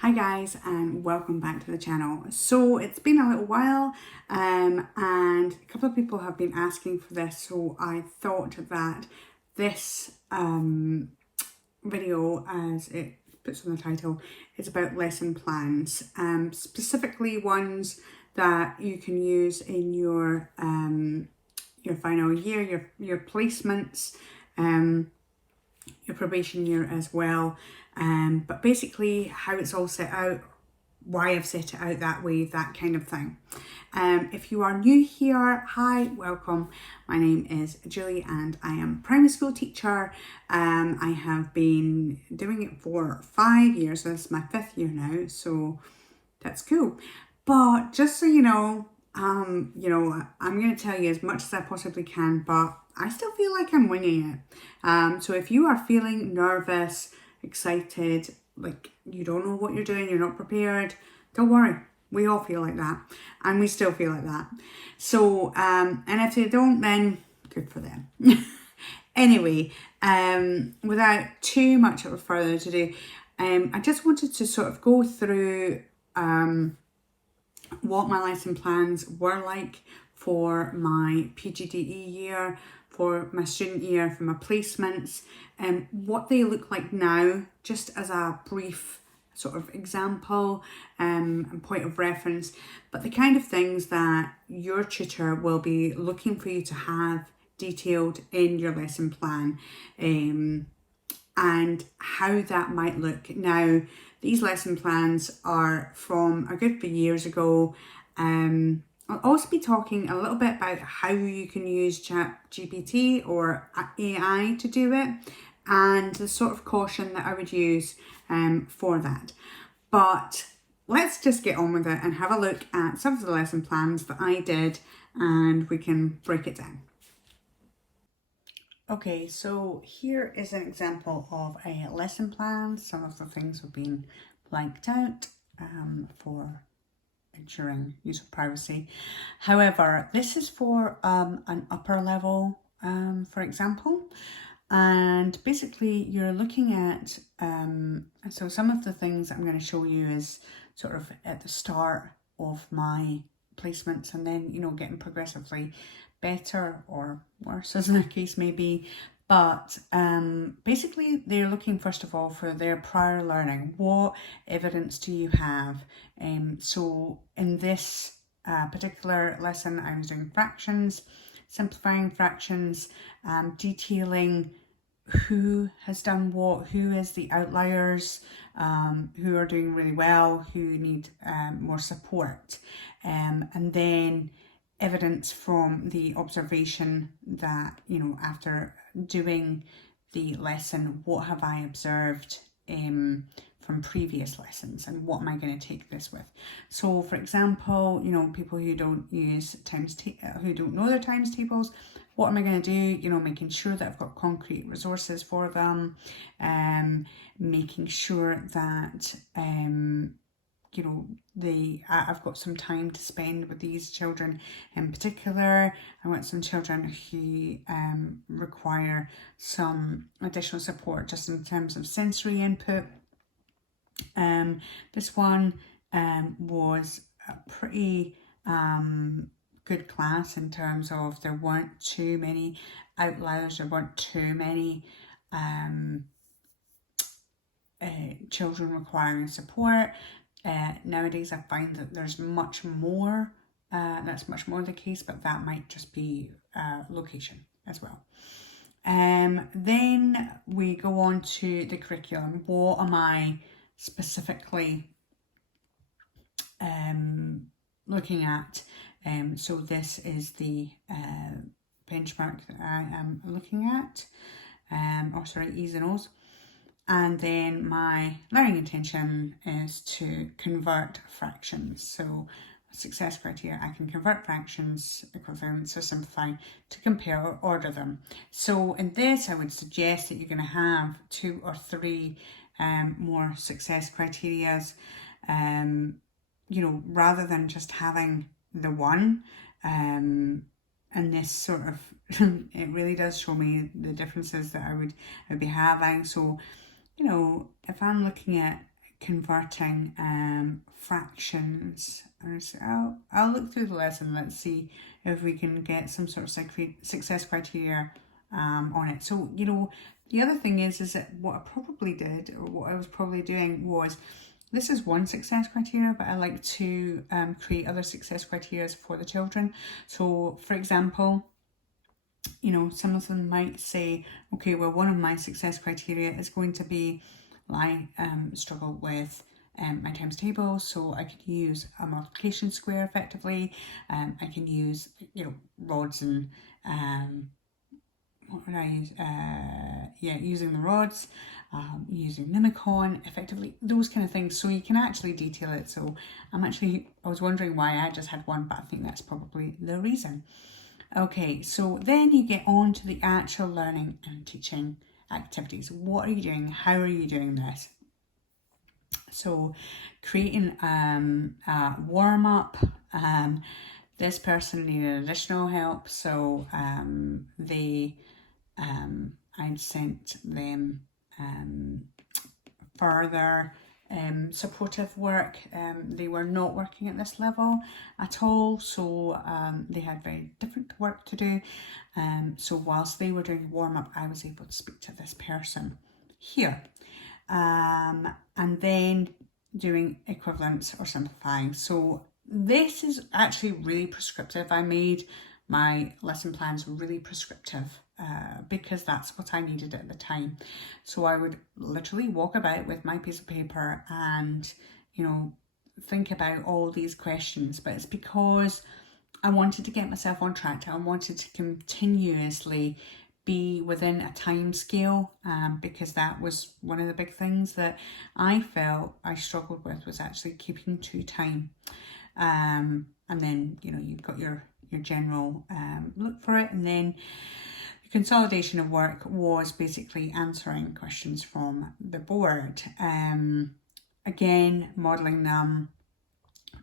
Hi guys, and welcome back to the channel. So it's been a little while and a couple of people have been asking for this, so I thought that this video, as it puts on the title, is about lesson plans, specifically ones that you can use in your final year, your placements, your probation year as well. But basically how it's all set out, why I've set it out that way, that kind of thing. If you are new here, hi, welcome. My name is Julie and I am a primary school teacher. I have been doing it for 5 years. So this is my 5th year now, so that's cool. But just so you know, I'm going to tell you as much as I possibly can, but I still feel like I'm winging it. So if you are feeling nervous, excited, like you don't know what you're doing, you're not prepared, don't worry. We all feel like that, and we still feel like that. So, and if they don't, then good for them. Anyway, without too much of a further ado, I just wanted to sort of go through what my lesson plans were like for my PGDE year, for my student year, for my placements, and what they look like now, just as a brief sort of example and point of reference, but the kind of things that your tutor will be looking for you to have detailed in your lesson plan, and how that might look. Now, these lesson plans are from a good few years ago. I'll also be talking a little bit about how you can use ChatGPT or AI to do it, and the sort of caution that I would use for that. But let's just get on with it and have a look at some of the lesson plans that I did, and we can break it down. Okay, so here is an example of a lesson plan. Some of the things have been blanked out for ensuring use of privacy. However, this is for an upper level, for example, and basically you're looking at, so some of the things I'm going to show you is sort of at the start of my placements, and then, getting progressively better or worse as the case may be. But basically they're looking first of all for their prior learning. What evidence do you have? So in this particular lesson I was doing fractions, simplifying fractions, detailing who has done what, who is the outliers, who are doing really well, who need more support, and then evidence from the observation that, after doing the lesson, what have I observed from previous lessons, and what am I going to take this with? So for example, people who don't use who don't know their times tables, what am I going to do? Making sure that I've got concrete resources for them, making sure that I've got some time to spend with these children in particular. I want some children who require some additional support just in terms of sensory input. This one was a pretty good class in terms of there weren't too many outliers, there weren't too many children requiring support. Nowadays I find that there's much more, that's much more the case, but that might just be location as well. Then we go on to the curriculum. What am I specifically looking at? So this is the benchmark that I am looking at, E's and O's. And then my learning intention is to convert fractions. So success criteria, I can convert fractions, equivalents, or simplify to compare or order them. So in this, I would suggest that you're going to have 2 or 3 more success criterias, rather than just having the one. And this sort of, it really does show me the differences that I would be having. So, if I'm looking at converting fractions. I'll look through the lesson. Let's see if we can get some sort of success criteria on it. So, you know, the other thing is that what I probably did, or what I was probably doing, was this is one success criteria, but I like to create other success criteria for the children. So, for example, you know, some of them might say, okay, well, one of my success criteria is going to be, I struggle with my times table, so I could use a multiplication square effectively. I can use, you know, rods and what would I use? Using the rods, using Mimicon, effectively, those kind of things. So you can actually detail it. So I was wondering why I just had one, but I think that's probably the reason. Okay, so then you get on to the actual learning and teaching activities. What are you doing? How are you doing this? So creating a warm-up. This person needed additional help, so I'd sent them further supportive work. They were not working at this level at all, so they had very different work to do. So whilst they were doing warm-up, I was able to speak to this person here. And then doing equivalence or simplifying. So this is actually really prescriptive. I made my lesson plans really prescriptive because that's what I needed at the time. So I would literally walk about with my piece of paper and, you know, think about all these questions. But it's because I wanted to get myself on track. I wanted to continuously be within a time scale, because that was one of the big things that I felt I struggled with, was actually keeping to time. And then, you know, you've got your general look for it, and then the consolidation of work was basically answering questions from the board. Again, modelling them,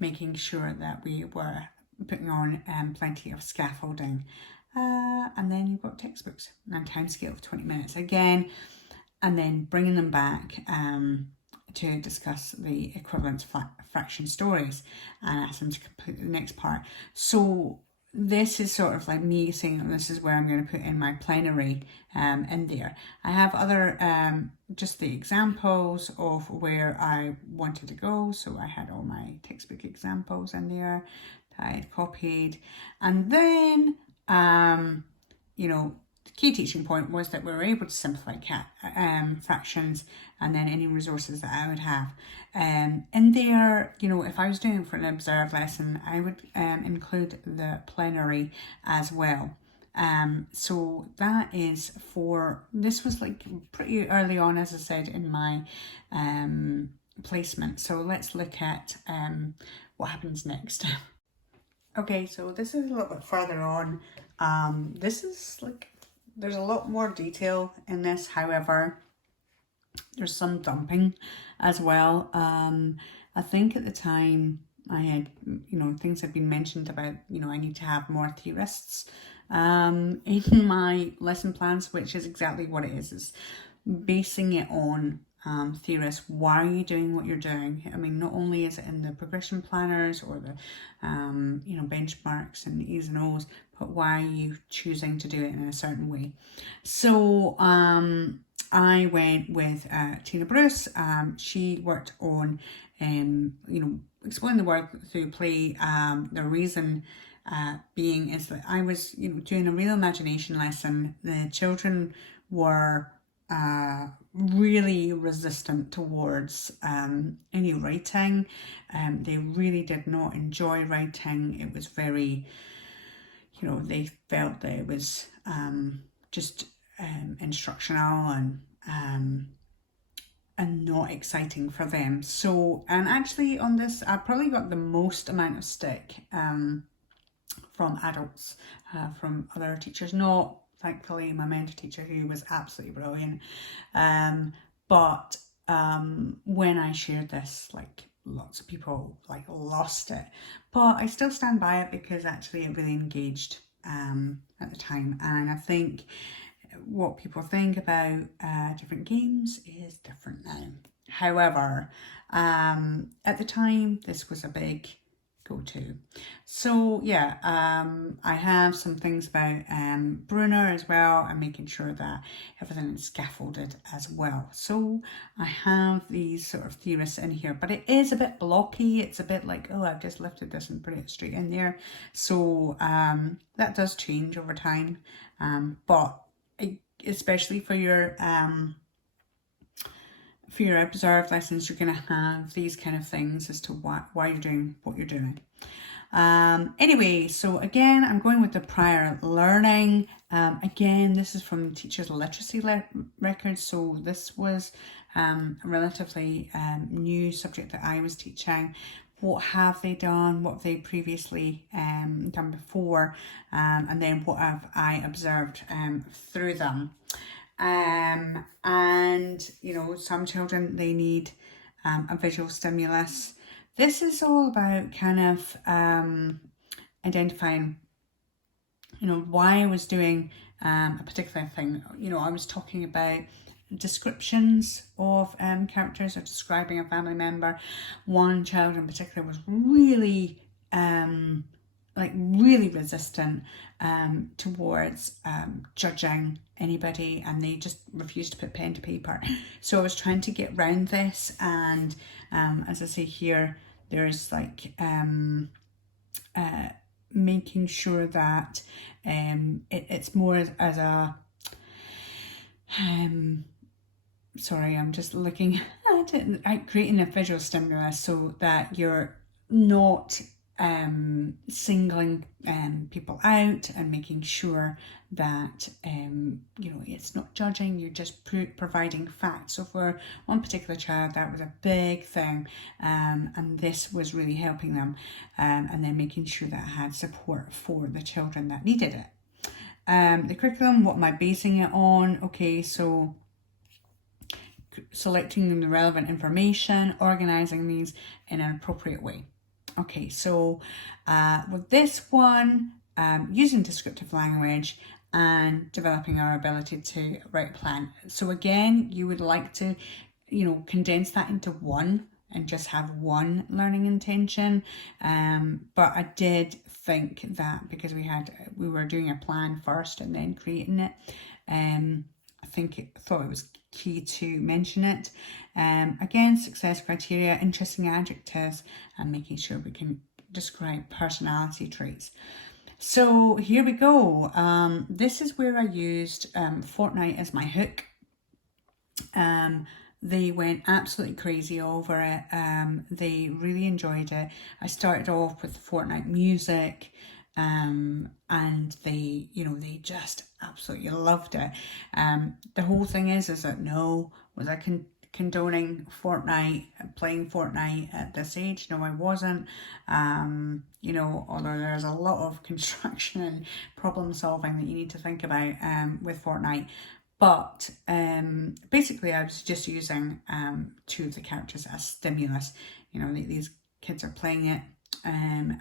making sure that we were putting on plenty of scaffolding. And then you've got textbooks and time scale of 20 minutes again, and then bringing them back to discuss the equivalent fraction stories and ask them to complete the next part. So this is sort of like me saying this is where I'm going to put in my plenary in there. I have other just the examples of where I wanted to go. So I had all my textbook examples in there that I had copied, and then you know, the key teaching point was that we were able to simplify fractions, and then any resources that I would have. In there, you know, if I was doing it for an observed lesson, I would include the plenary as well. So that is this was like pretty early on, as I said, in my placement. So let's look at what happens next. Okay, so this is a little bit further on. This is like, there's a lot more detail in this. However, there's some dumping as well. I think at the time I had, you know, things had been mentioned about, you know, I need to have more theorists in my lesson plans, which is exactly what it is. It's basing it on theorists. Why are you doing what you're doing? I mean, not only is it in the progression planners or the you know, benchmarks and the E's and O's, but why are you choosing to do it in a certain way? So I went with Tina Bruce. She worked on you know, exploring the world through play. The reason being is that I was, you know, doing a real imagination lesson. The children were really resistant towards any writing. They really did not enjoy writing. It was very, you know, they felt that it was just instructional and not exciting for them. So, and actually on this, I probably got the most amount of stick from adults, from other teachers, not thankfully my mentor teacher, who was absolutely brilliant. But when I shared this, like, lots of people like lost it. But I still stand by it because actually it really engaged at the time. And I think what people think about different games is different now. However, at the time, this was a big go-to. So yeah, I have some things about Bruner as well, and making sure that everything is scaffolded as well. So I have these sort of theorists in here, but it is a bit blocky. It's a bit like, oh, I've just lifted this and put it straight in there. So that does change over time, but especially for your observed lessons, you're going to have these kind of things as to why you're doing what you're doing. Anyway, so again, I'm going with the prior learning. Again, this is from teachers' literacy records. So this was a relatively new subject that I was teaching. What have they done? What have they previously done before? And then what have I observed through them? And you know, some children, they need a visual stimulus. This is all about kind of identifying, you know, why I was doing a particular thing. You know, I was talking about descriptions of characters, or describing a family member. One child in particular was really really resistant towards judging anybody, and they just refused to put pen to paper. So I was trying to get around this, and as I say here, there's like making sure that it's more as a sorry, I'm just looking at creating a visual stimulus so that you're not singling people out, and making sure that you know, it's not judging, you're just providing facts. So for one particular child, that was a big thing, and this was really helping them, and then making sure that I had support for the children that needed it. The curriculum, what am I basing it on? Okay, so selecting the relevant information, organising these in an appropriate way. Okay, so with this one, using descriptive language and developing our ability to write a plan. So again, you would like to, you know, condense that into one and just have one learning intention. But I did think that because we were doing a plan first and then creating it, thought it was key to mention it. Again, success criteria, interesting adjectives, and making sure we can describe personality traits. So here we go. This is where I used Fortnite as my hook. They went absolutely crazy over it. They really enjoyed it. I started off with Fortnite music, and they just absolutely loved it. The whole thing is that was I condoning Fortnite, playing Fortnite at this age? No, I wasn't. You know, although there's a lot of construction and problem solving that you need to think about with Fortnite. But basically, I was just using two of the characters as stimulus. You know, these kids are playing it, and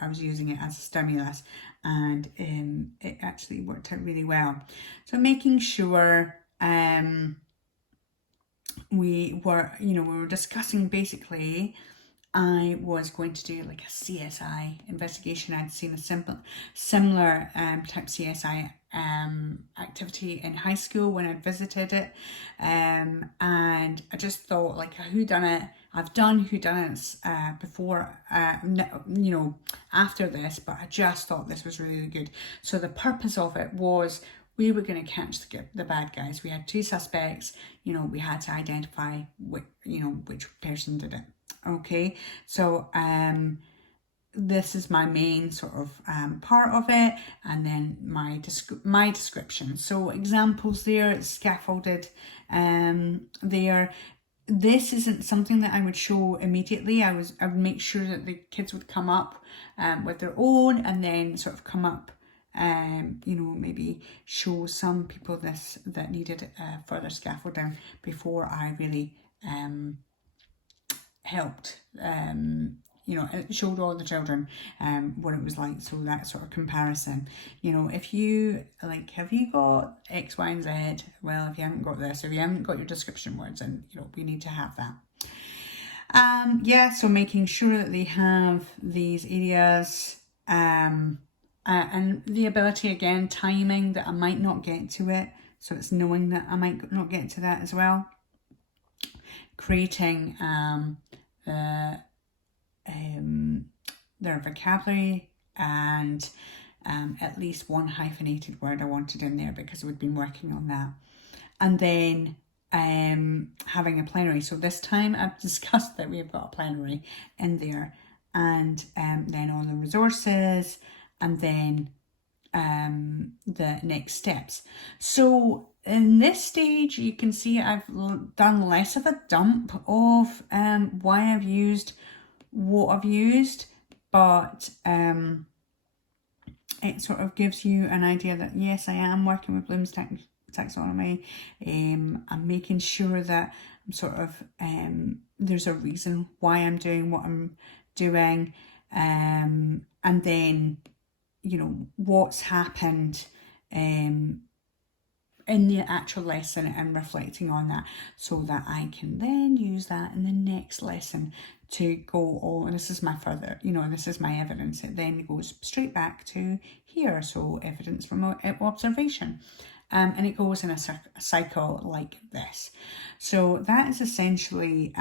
I was using it as a stimulus, and it actually worked out really well. So making sure we were discussing, basically, I was going to do like a CSI investigation. I'd seen a similar type CSI activity in high school when I'd visited it, and I just thought, like, a whodunit. I've done whodunits before, you know, after this, but I just thought this was really good. So the purpose of it was, we were going to catch the bad guys. We had two suspects. You know, we had to identify which person did it. Okay, so this is my main sort of part of it, and then my description. So examples there, it's scaffolded there. This isn't something that I would show immediately. I would make sure that the kids would come up with their own, and then sort of come up, you know, maybe show some people that needed further scaffolding before I really helped you know, it showed all the children what it was like. So that sort of comparison, you know, if you like, have you got X, Y, and Z? Well, if you haven't got this, if you haven't got your description words, and you know, we need to have that. Yeah, so making sure that they have these areas, and the ability, again, timing that I might not get to it. So it's knowing that I might not get to that as well. Creating their vocabulary, and at least one hyphenated word I wanted in there because we'd been working on that. And then having a plenary. So this time I've discussed that we've got a plenary in there, and then on the resources, and then the next steps. So in this stage, you can see I've done less of a dump of why I've used what I've used, but it sort of gives you an idea that yes, I am working with Bloom's taxonomy. I'm making sure that I'm sort of there's a reason why I'm doing what I'm doing, and then, you know, what's happened in the actual lesson, and reflecting on that, so that I can then use that in the next lesson to go, oh, and this is my further, you know, this is my evidence. It then goes straight back to here, so evidence from observation. And it goes in a cycle like this. So that is essentially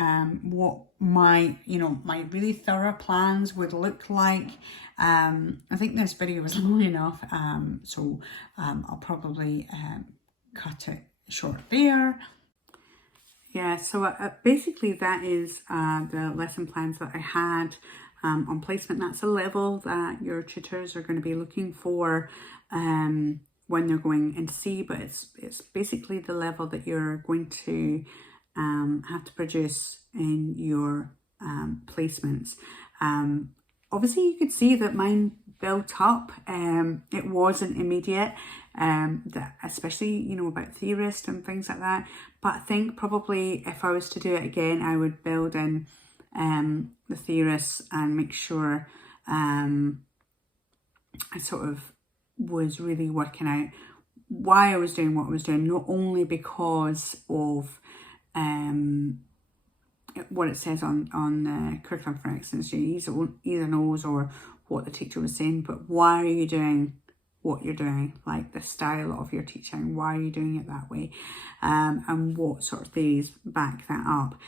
what my, you know, my really thorough plans would look like. I think this video was long enough, so I'll probably cut it short there. Yeah, so basically that is the lesson plans that I had on placement. That's a level that your tutors are going to be looking for when they're going into C, but it's basically the level that you're going to have to produce in your placements. Obviously you could see that mine built up. It wasn't immediate, that especially, you know, about theorist and things like that. But I think probably if I was to do it again, I would build in the theorists and make sure I sort of was really working out why I was doing what I was doing, not only because of what it says on the curriculum, for instance, you either knows or what the teacher was saying, but why are you doing what you're doing, like the style of your teaching, why are you doing it that way, and what sort of theories back that up.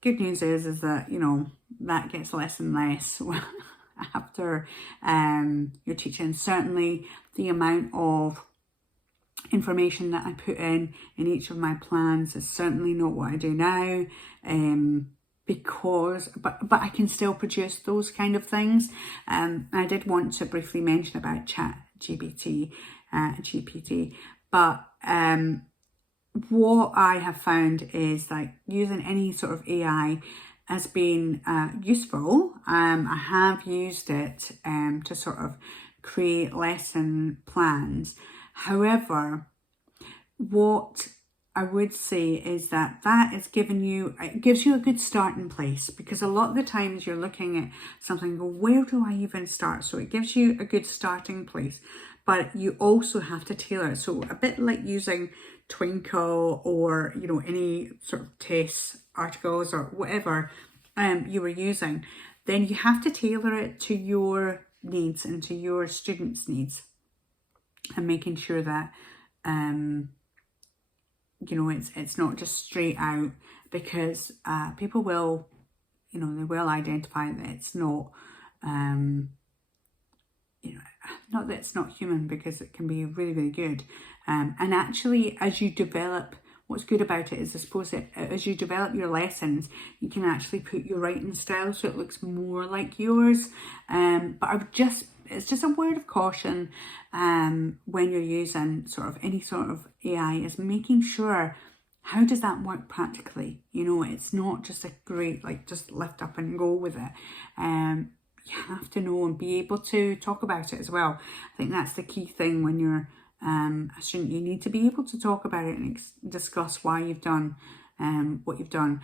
Good news is that, you know, that gets less and less after your teaching. Certainly the amount of information that I put in each of my plans is certainly not what I do now, because but I can still produce those kind of things. I did want to briefly mention about GPT, but what I have found is like using any sort of AI has been useful. I have used it to sort of create lesson plans. However, what I would say is that is it gives you a good starting place, because a lot of the times you're looking at something and go, where do I even start? So it gives you a good starting place, but you also have to tailor it. So a bit like using Twinkle or, you know, any sort of test articles or whatever you were using, then you have to tailor it to your needs and to your students' needs, and making sure that you know, it's not just straight out, because people will, you know, they will identify that it's not you know, not that it's not human, because it can be really, really good. And actually, as you develop, what's good about it is, I suppose, that as you develop your lessons, you can actually put your writing style so it looks more like yours. But it's just a word of caution when you're using sort of any sort of AI, is making sure, how does that work practically? You know, it's not just a great, like, just lift up and go with it. You have to know and be able to talk about it as well. I think that's the key thing when you're a student. You need to be able to talk about it and discuss why you've done what you've done.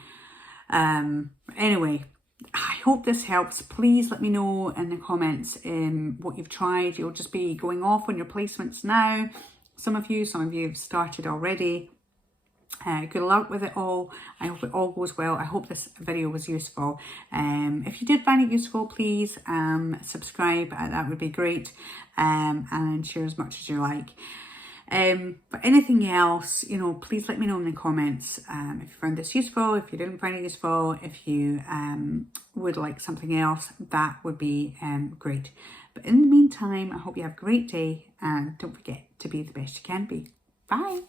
Anyway, I hope this helps. Please let me know in the comments what you've tried. You'll just be going off on your placements now. Some of you have started already. Good luck with it all. I hope it all goes well. I hope this video was useful. If you did find it useful, please subscribe. That would be great. And share as much as you like. But anything else, you know, please let me know in the comments if you found this useful, if you didn't find it useful, if you would like something else, that would be great. But in the meantime, I hope you have a great day, and don't forget to be the best you can be. Bye.